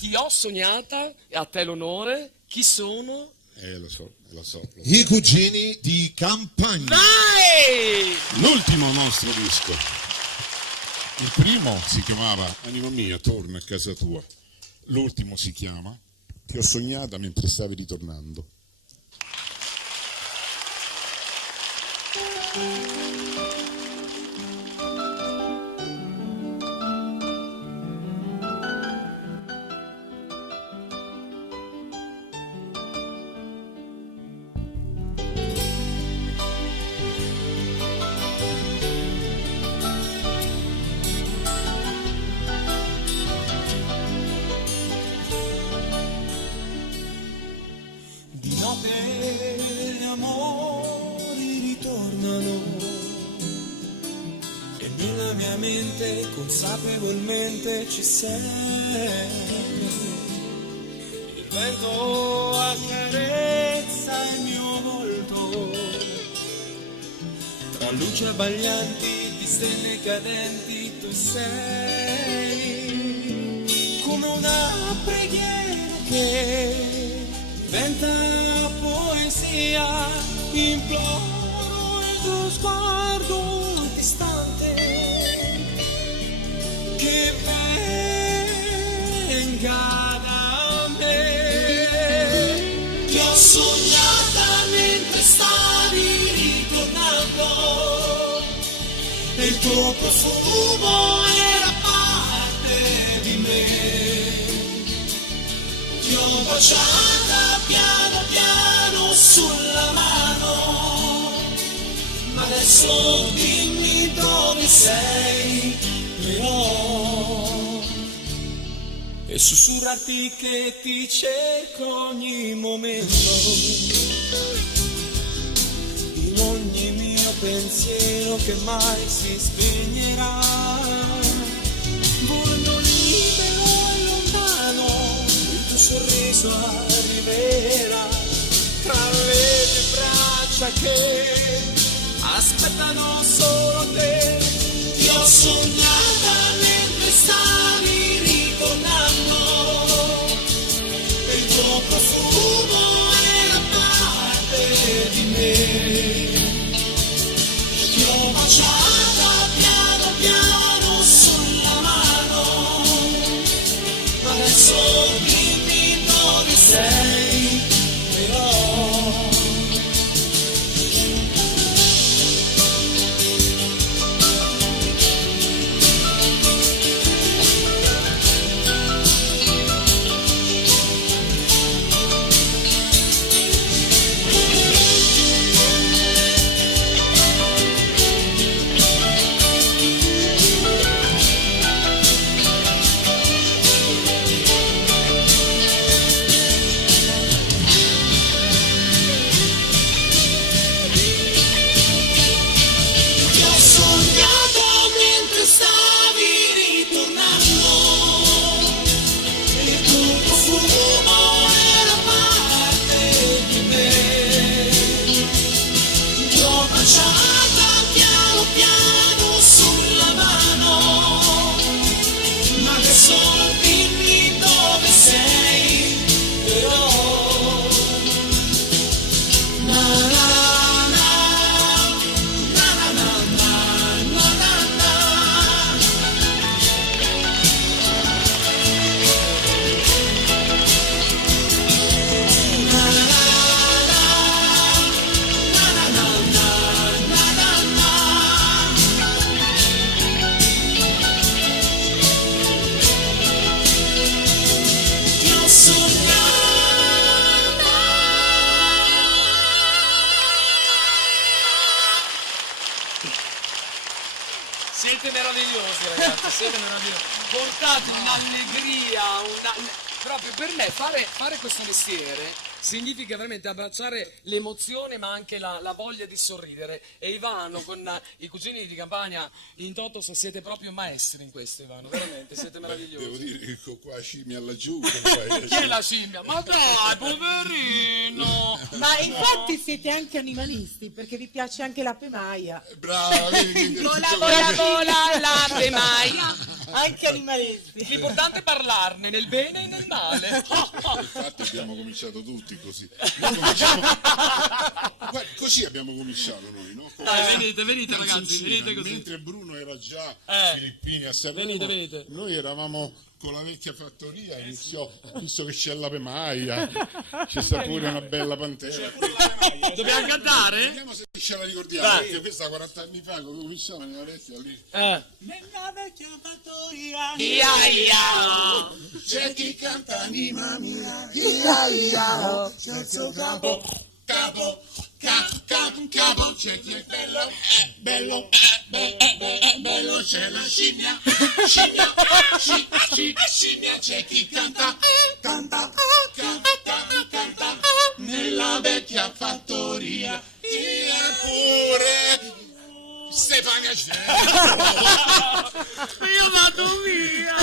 Ti ho sognata e a te l'onore. Chi sono? Lo so. I cugini di campagna. Vai! L'ultimo nostro disco. Il primo si chiamava Anima mia, torna a casa tua. L'ultimo si chiama Ti ho sognata mentre stavi ritornando. Di notte gli amori ritornano e nella mia mente consapevolmente ci sei. Il vento accarezza il mio volto tra luci abbaglianti di stelle cadenti. Tu sei come una preghiera che diventa poesia, imploro il tuo sguardo distante che venga da me. Ti ho sognata mentre stavi ritornando e il tuo profumo era parte di me. Ti ho baciata piano piano sulla mano, ma adesso dimmi dove sei, però, e sussurrarti che ti cerco ogni momento, in ogni mio pensiero che mai si spegnerà, volando libero e lontano. Il sorriso arriverà tra le tue braccia che aspettano solo te. Ti ho sognata mentre stavi ritornando e il tuo profumo era parte di me. Ti ho baciata piano piano sulla mano, ma adesso sei, però, Siete meravigliosi, ragazzi, siete meravigliosi. Portate un'allegria, proprio per me fare questo mestiere significa veramente abbracciare l'emozione ma anche la voglia di sorridere. E Ivano con i cugini di campagna in toto siete proprio maestri in questo, Ivano, veramente siete meravigliosi. Devo dire che qua la scimmia laggiù. Chi è la scimmia? Ma dai, poverino! Ma infatti siete anche animalisti, perché vi piace anche l'ape maia. Brava, vedi che Vola, vola, vola, l'ape maia. Anche animalisti. L'importante è parlarne nel bene e nel male. Infatti abbiamo cominciato tutti così. Noi cominciamo... Guarda, così abbiamo cominciato noi, no? Venite ragazzi, Insieme, venite così. mentre Bruno era già Filippini a Sanremo, Venite. noi eravamo con la vecchia fattoria, iniziò, visto che c'è la pemaia, c'è sta pure una bella pantera. Dobbiamo cantare? Vediamo se ce la ricordiamo, perché questa 40 anni fa, come cominciamo nella vecchia lì. Nella vecchia fattoria C'è chi canta anima mia, c'è il suo capo, c'è chi è bello, c'è la scimmia, c'è chi canta, nella vecchia fattoria, pure Stefania. Io vado via.